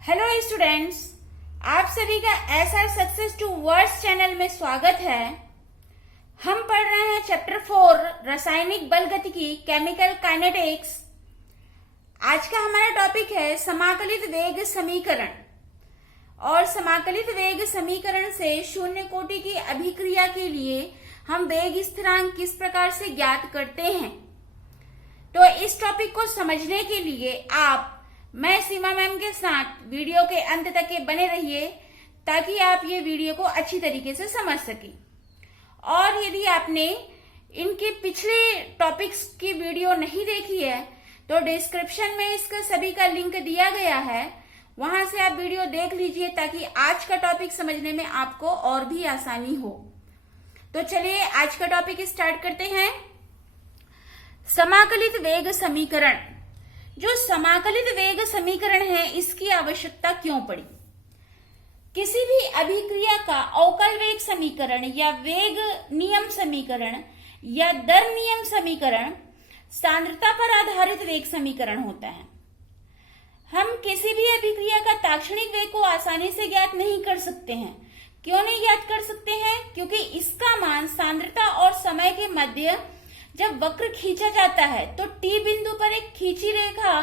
Hello students, आप सभी का SR success towards channel में स्वागत है। हम पढ़ रहे हैं चैप्टर 4 रासायनिक बलगतिकी केमिकल काइनेटिक्स। आज का हमारा टॉपिक है समाकलित वेग समीकरण। और समाकलित वेग समीकरण से शून्य कोटि की अभिक्रिया के लिए हम वेग स्थिरांक किस प्रकार से ज्ञात करते हैं। तो इस टॉपिक को समझने के लिए मैं सीमा मैम के साथ वीडियो के अंत तक के बने रहिए ताकि आप ये वीडियो को अच्छी तरीके से समझ सकें। और यदि आपने इनके पिछले टॉपिक्स की वीडियो नहीं देखी है तो डिस्क्रिप्शन में इसका सभी का लिंक दिया गया है, वहां से आप वीडियो देख लीजिए ताकि आज का टॉपिक समझने में आपको और भी आसानी हो। तो चलिए आज का टॉपिक स्टार्ट करते हैं। समाकलित वेग समीकरण। जो समाकलित वेग समीकरण है इसकी आवश्यकता क्यों पड़ी। किसी भी अभिक्रिया का अवकल वेग समीकरण या वेग नियम समीकरण या दर नियम समीकरण सांद्रता पर आधारित वेग समीकरण होता है। हम किसी भी अभिक्रिया का ताक्षणिक वेग को आसानी से ज्ञात नहीं कर सकते हैं। क्यों नहीं ज्ञात कर सकते हैं? क्योंकि इसका मान सांद्रता और समय के मध्य जब वक्र खींचा जाता है तो टी बिंदु पर एक खींची रेखा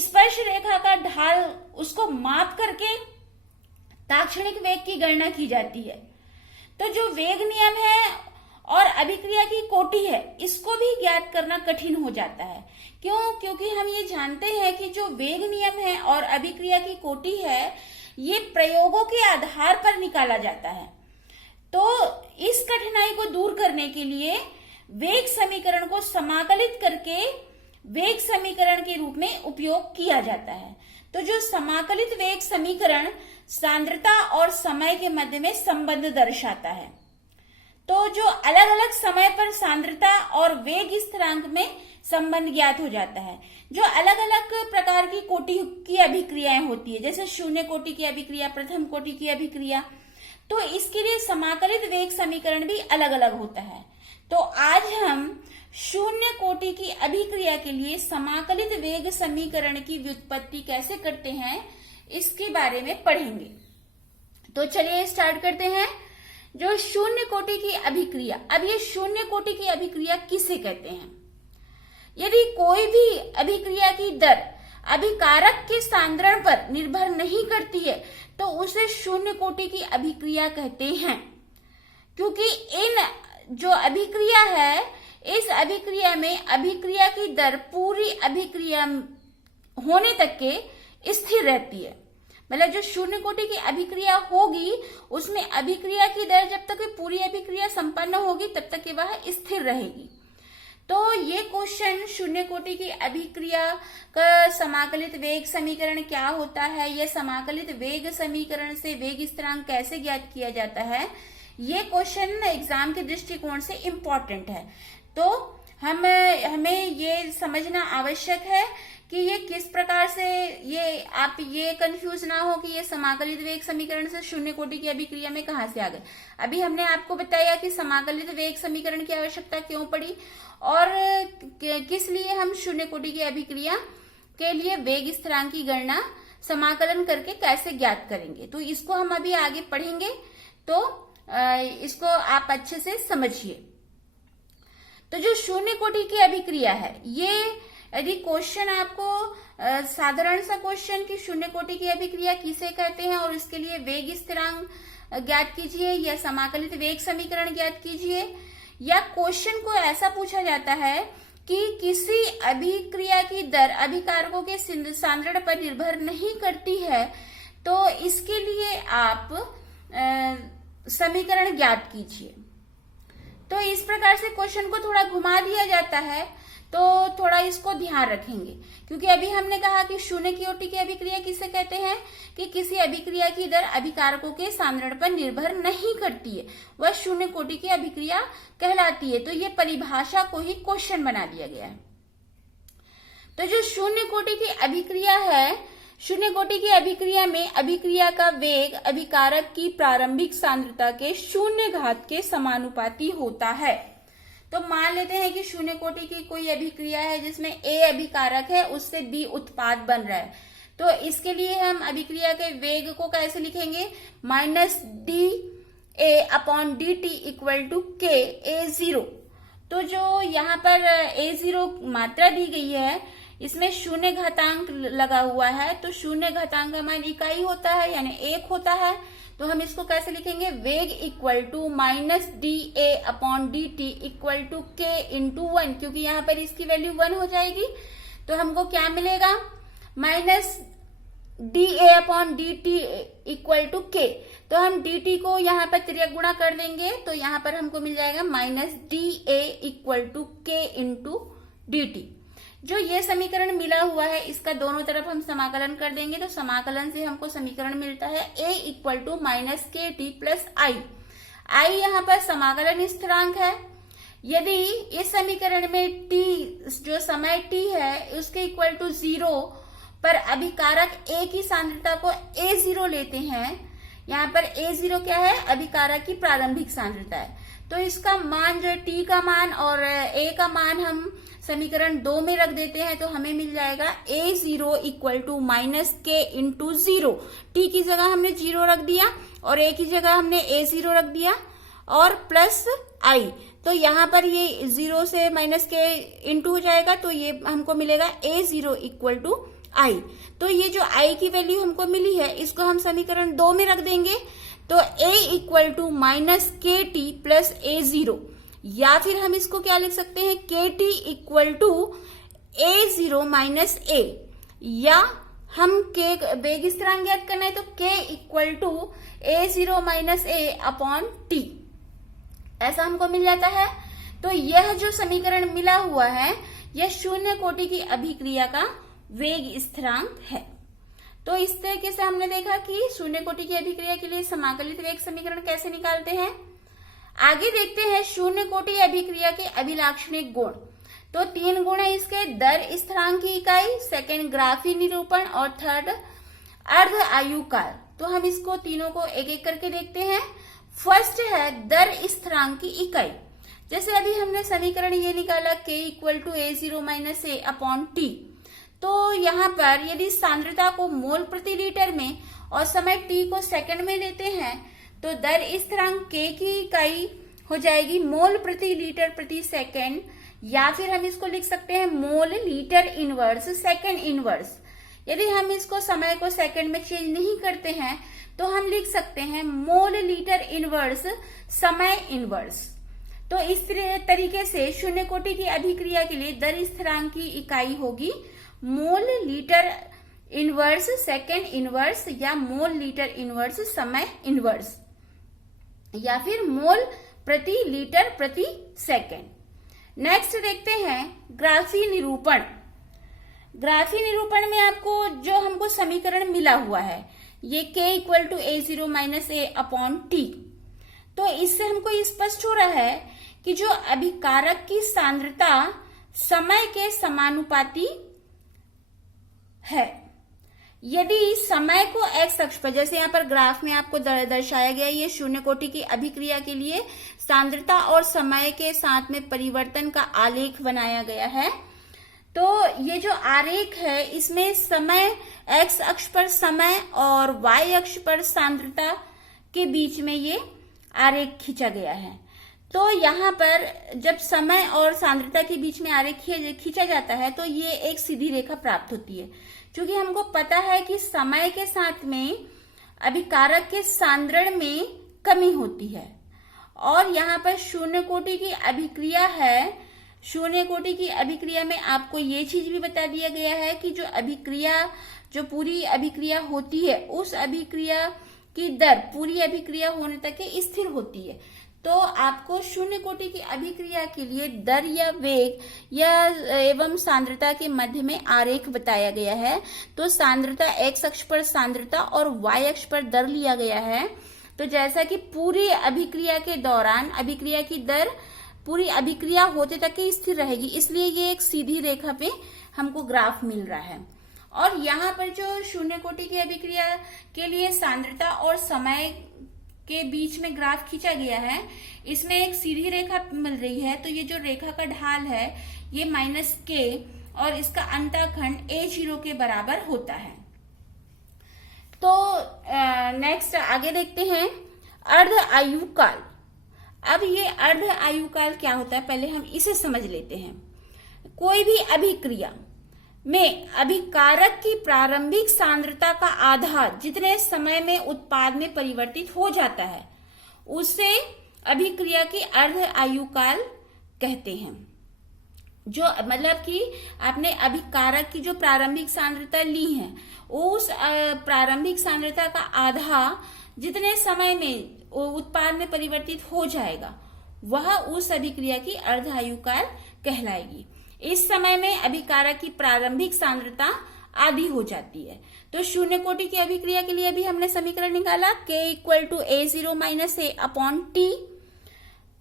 स्पर्श रेखा का ढाल उसको माप करके ताक्षणिक वेग की गणना की जाती है। तो जो वेग नियम है और अभिक्रिया की कोटि है इसको भी ज्ञात करना कठिन हो जाता है। क्यों? क्योंकि हम ये जानते हैं कि जो वेग नियम है और अभिक्रिया की कोटि है ये प्रयोगों के आधार पर निकाला जाता है। तो इस कठिनाई को दूर करने के लिए वेग समीकरण को समाकलित करके वेग समीकरण के रूप में उपयोग किया जाता है। तो जो समाकलित वेग समीकरण सांद्रता और समय के मध्य में संबंध दर्शाता है। तो जो अलग अलग समय पर सांद्रता और वेग स्थिरांक में संबंध ज्ञात हो जाता है। जो अलग अलग प्रकार की कोटि की अभिक्रियाएं होती है, जैसे शून्य कोटि की अभिक्रिया, प्रथम कोटि की अभिक्रिया, तो इसके लिए समाकलित वेग समीकरण भी अलग अलग होता है। तो आज हम शून्य कोटि की अभिक्रिया के लिए समाकलित वेग समीकरण की व्युत्पत्ति कैसे करते हैं इसके बारे में पढ़ेंगे। तो चलिए स्टार्ट करते हैं। जो शून्य कोटि की अभिक्रिया, अब ये शून्य कोटि की अभिक्रिया किसे कहते हैं? यदि कोई भी अभिक्रिया की दर अभिकारक के सांद्रण पर निर्भर नहीं करती है तो उसे शून्य कोटि की अभिक्रिया कहते हैं। क्योंकि इन जो अभिक्रिया है इस अभिक्रिया में अभिक्रिया की दर पूरी अभिक्रिया होने तक के स्थिर रहती है। मतलब जो शून्य कोटि की अभिक्रिया होगी उसमें अभिक्रिया की दर जब तक पूरी अभिक्रिया संपन्न होगी तब तक वह स्थिर रहेगी। तो ये क्वेश्चन शून्य कोटि की अभिक्रिया का समाकलित वेग समीकरण क्या होता है, यह समाकलित वेग समीकरण से वेग स्थिरांक कैसे ज्ञात किया जाता है, ये क्वेश्चन एग्जाम के दृष्टिकोण से इम्पोर्टेंट है। तो हमें ये समझना आवश्यक है कि ये किस प्रकार से आप ये कंफ्यूज ना हो कि ये समाकलित वेग समीकरण से शून्य कोटि की अभिक्रिया में कहां से आ गए। अभी हमने आपको बताया कि समाकलित वेग समीकरण की आवश्यकता क्यों पड़ी और किस लिए हम शून्य कोटि की अभिक्रिया के लिए वेग स्थिरांक की गणना समाकलन करके कैसे ज्ञात करेंगे। तो इसको हम अभी आगे पढ़ेंगे, तो इसको आप अच्छे से समझिए। तो जो शून्य कोटि की अभिक्रिया है, ये यदि क्वेश्चन आपको साधारण सा क्वेश्चन कि शून्य कोटि की अभिक्रिया किसे कहते हैं और इसके लिए वेग स्थिरांक ज्ञात कीजिए या समाकलित वेग समीकरण ज्ञात कीजिए, या क्वेश्चन को ऐसा पूछा जाता है कि किसी अभिक्रिया की दर अभिकारकों के सांद्रण पर निर्भर नहीं करती है, तो इसके लिए आप समीकरण ज्ञात कीजिए। तो इस प्रकार से क्वेश्चन को थोड़ा घुमा दिया जाता है, तो थोड़ा इसको ध्यान रखेंगे। क्योंकि अभी हमने कहा कि शून्य कोटि की अभिक्रिया किसे कहते हैं कि किसी अभिक्रिया की दर अभिकारकों के सांद्रण पर निर्भर नहीं करती है, वह शून्य कोटि की अभिक्रिया कहलाती है। तो ये परिभाषा को ही क्वेश्चन बना दिया गया है। तो जो शून्य कोटि की अभिक्रिया है, शून्य कोटि की अभिक्रिया में अभिक्रिया का वेग अभिकारक की प्रारंभिक सांद्रता के शून्य घात के समानुपाती होता है। तो मान लेते हैं कि शून्य कोटि की कोई अभिक्रिया है जिसमें A अभिकारक है, उससे B उत्पाद बन रहा है। तो इसके लिए हम अभिक्रिया के वेग को कैसे लिखेंगे, minus d a upon d t equal to k a zero. तो जो यहाँ पर ए जीरो मात्रा दी गई है इसमें शून्य घातांक लगा हुआ है, तो शून्य घातांक का मान इकाई होता है यानी 1 होता है। तो हम इसको कैसे लिखेंगे, वेग equal to minus d a upon d t equal to k into 1, क्योंकि यहाँ पर इसकी वैल्यू 1 हो जाएगी। तो हमको क्या मिलेगा, minus d a upon d t equal to k. तो हम डी टी को यहाँ पर तिर्यक गुणा कर देंगे, तो यहाँ पर हमको मिल जाएगा minus d a equal to k into d t. जो ये समीकरण मिला हुआ है इसका दोनों तरफ हम समाकलन कर देंगे, तो समाकलन से हमको समीकरण मिलता है a इक्वल टू माइनस के टी प्लस आई। आई यहाँ पर समाकलन स्थिरांक है। यदि इस समीकरण में t जो समय t है उसके इक्वल टू 0 पर अभिकारक a की सांद्रता को a0 लेते हैं, यहाँ पर a0 क्या है, अभिकारक की प्रारंभिक सांद्रता है। तो इसका मान जो t का मान और a का मान हम समीकरण 2 में रख देते हैं, तो हमें मिल जाएगा a0 इक्वल टू माइनस के इंटू 0। t की जगह हमने 0 रख दिया और a की जगह हमने a0 रख दिया और प्लस i। तो यहाँ पर ये 0 से माइनस के इंटू हो जाएगा, तो ये हमको मिलेगा a0 इक्वल टू i। तो ये जो i की वैल्यू हमको मिली है इसको हम समीकरण 2 में रख देंगे, तो a इक्वल टू माइनस के टी प्लस a0, या फिर हम इसको क्या लिख सकते हैं, k t equal to a0 minus a, या हम के वेग स्थिरांक ज्ञात करना है तो k equal to a0 minus a upon t, ऐसा हमको मिल जाता है। तो यह जो समीकरण मिला हुआ है यह शून्य कोटि की अभिक्रिया का वेग स्थिरांक है। तो इस तरीके से हमने देखा कि शून्य कोटि की अभिक्रिया के लिए समाकलित वेग समीकरण कैसे निकालते हैं। आगे देखते हैं शून्य कोटि अभिक्रिया के अभिलाक्षणिक गुण। तो 3 गुण है इसके, दर स्थिरांक की इकाई, सेकंड ग्राफी निरूपण और थर्ड अर्ध आयु काल। तो हम इसको तीनों को एक एक करके देखते हैं। फर्स्ट है दर स्थिरांक की इकाई। जैसे अभी हमने समीकरण ये निकाला k equal to a0 minus a upon t. तो यहाँ पर यदि सांद्रता को मोल प्रति लीटर में और समय t को सेकंड में लेते हैं तो दर स्थिरांक k की इकाई हो जाएगी मोल प्रति लीटर प्रति सेकंड, या फिर हम इसको लिख सकते हैं mole litre inverse second inverse. यदि हम इसको समय को सेकंड में चेंज नहीं करते हैं तो हम लिख सकते हैं मोल लीटर इनवर्स समय इनवर्स। तो इस तरीके से शून्य कोटि की अभिक्रिया के लिए दर स्थिरांक की इकाई होगी mole litre inverse second inverse, या मोल लीटर इनवर्स समय इनवर्स, या फिर मोल प्रति लीटर प्रति सेकंड। नेक्स्ट देखते हैं ग्राफी निरूपण। ग्राफी निरूपण में आपको जो हमको समीकरण मिला हुआ है ये k equal to a0 minus a upon t. तो इससे हमको स्पष्ट हो रहा है कि जो अभिकारक की सांद्रता समय के समानुपाती है। यदि समय को x अक्ष पर, जैसे यहाँ पर ग्राफ में आपको दर्शाया गया, ये शून्य कोटि की अभिक्रिया के लिए सांद्रता और समय के साथ में परिवर्तन का आलेख बनाया गया है। तो ये जो आरेख है इसमें समय x अक्ष पर समय और y अक्ष पर सांद्रता के बीच में ये आरेख खींचा गया है। तो यहाँ पर जब समय और सांद्रता के बीच में आरेख खींचा जाता है तो ये एक सीधी रेखा प्राप्त होती है, क्योंकि हमको पता है कि समय के साथ में अभिकारक के सांद्रण में कमी होती है। और यहाँ पर शून्य कोटि की अभिक्रिया है, शून्य कोटि की अभिक्रिया में आपको ये चीज भी बता दिया गया है कि जो पूरी अभिक्रिया होती है उस अभिक्रिया की दर पूरी अभिक्रिया होने तक स्थिर होती है। तो आपको शून्य कोटि की अभिक्रिया के लिए दर या वेग या एवं सांद्रता के मध्य में आरेख बताया गया है। तो सांद्रता x अक्ष पर सांद्रता और y अक्ष पर दर लिया गया है। तो जैसा कि पूरी अभिक्रिया के दौरान अभिक्रिया की दर पूरी अभिक्रिया होते तक ही स्थिर रहेगी, इसलिए ये एक सीधी रेखा पे हमको ग्राफ मिल रहा है। और यहाँ पर जो शून्य कोटि की अभिक्रिया के लिए सांद्रता और समय के बीच में ग्राफ खींचा गया है, इसमें एक सीधी रेखा मिल रही है। तो ये जो रेखा का ढाल है ये -k और इसका अंतःखंड a0 के बराबर होता है। नेक्स्ट आगे देखते हैं अर्ध आयु काल। अब ये अर्ध आयु काल क्या होता है, पहले हम इसे समझ लेते हैं। कोई भी अभिक्रिया में अभिकारक की प्रारंभिक सांद्रता का आधा जितने समय में उत्पाद में परिवर्तित हो जाता है उसे अभिक्रिया की अर्ध आयु काल कहते हैं। जो मतलब कि आपने अभिकारक की जो प्रारंभिक सांद्रता ली है उस प्रारंभिक सांद्रता का आधा जितने समय में उत्पाद में परिवर्तित हो जाएगा वह उस अभिक्रिया की अर्ध आयु काल कहलाएगी। इस समय में अभिकारक की प्रारंभिक सांद्रता आधी हो जाती है। तो शून्य कोटि की अभिक्रिया के लिए भी हमने समीकरण निकाला K equal to A0 minus A upon T।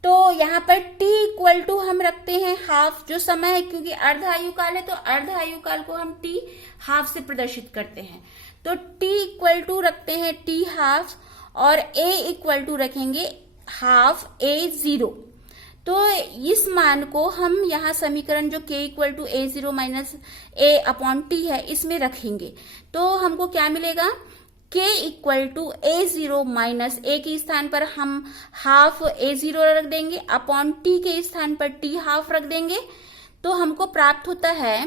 तो यहाँ पर T इक्वल टू हम रखते हैं हाफ, जो समय है क्योंकि अर्ध आयु काल है तो अर्ध आयु काल को हम T हाफ से प्रदर्शित करते हैं। तो T इक्वल टू रखते हैं T हाफ और A इक्वल टू रखेंगे हाफ A0। तो इस मान को हम यहाँ समीकरण जो K equal to A0 minus A upon T है इसमें रखेंगे। तो हमको क्या मिलेगा, K equal to A0 minus A के स्थान पर हम हाफ A0 रख देंगे अपॉन T के स्थान पर T हाफ रख देंगे। तो हमको प्राप्त होता है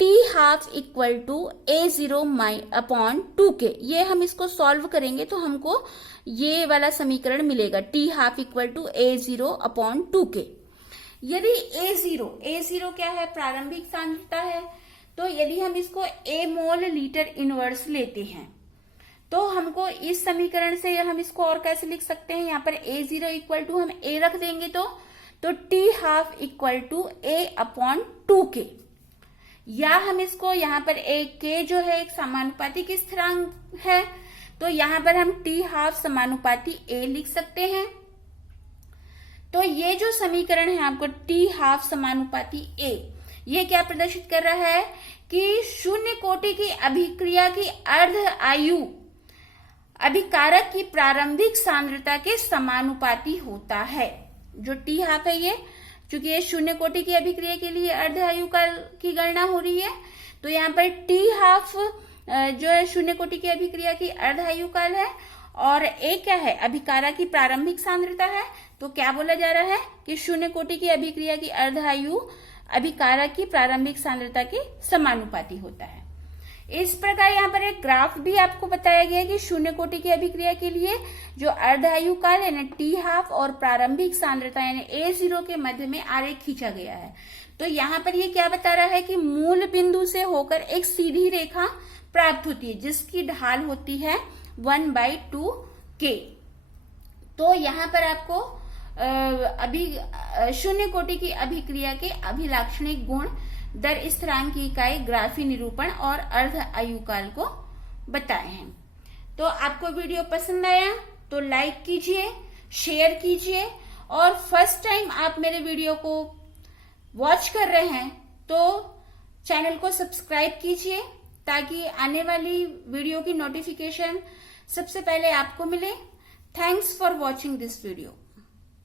T half equal to A0 upon 2K। ये हम इसको सॉल्व करेंगे तो हमको ये वाला समीकरण मिलेगा T half equal to A0 upon 2K। यदि A0 क्या है, प्रारंभिक सांद्रता है। तो यदि हम इसको A मोल लीटर इनवर्स लेते हैं तो हमको इस समीकरण से हम इसको और कैसे लिख सकते हैं, यहाँ पर A0 इक्वल टू हम A रख देंगे तो T half equal to A upon 2K। या हम इसको यहाँ पर K जो है एक समानुपातिक स्थिरांक है तो यहाँ पर हम T हाफ समानुपाती A लिख सकते हैं। तो ये जो समीकरण है आपको T हाफ समानुपाती A, ये क्या प्रदर्शित कर रहा है कि शून्य कोटि की अभिक्रिया की अर्ध आयु अभिकारक की प्रारंभिक सांद्रता के समानुपाती होता है। जो T हाफ है ये, चूंकि ये शून्य कोटि की अभिक्रिया के लिए अर्ध आयु काल की गणना हो रही है तो यहाँ पर T हाफ जो है शून्य कोटि की अभिक्रिया की अर्ध आयु काल है और A क्या है, अभिकारक की प्रारंभिक सांद्रता है। तो क्या बोला जा रहा है कि शून्य कोटि की अभिक्रिया की अर्ध आयु अभिकारक की प्रारंभिक सांद्रता के समानुपाती होता है। इस प्रकार यहाँ पर एक ग्राफ भी आपको बताया गया है कि शून्य कोटि की अभिक्रिया के लिए जो अर्ध आयु काल यानी T हाफ और प्रारंभिक सांद्रता यानी A0 के मध्य में आरेख खींचा गया है। तो यहाँ पर ये क्या बता रहा है कि मूल बिंदु से होकर एक सीधी रेखा प्राप्त होती है जिसकी ढाल होती है 1/2K। तो यहाँ पर आपको शून्य कोटि की अभिक्रिया के अभिलाक्षणिक गुण, दर, स्थिरांक की इकाई, ग्राफी निरूपण और अर्ध आयु काल को बताए हैं। तो आपको वीडियो पसंद आया तो लाइक कीजिए, शेयर कीजिए और फर्स्ट टाइम आप मेरे वीडियो को वॉच कर रहे हैं तो चैनल को सब्सक्राइब कीजिए ताकि आने वाली वीडियो की नोटिफिकेशन सबसे पहले आपको मिले। Thanks for watching this video.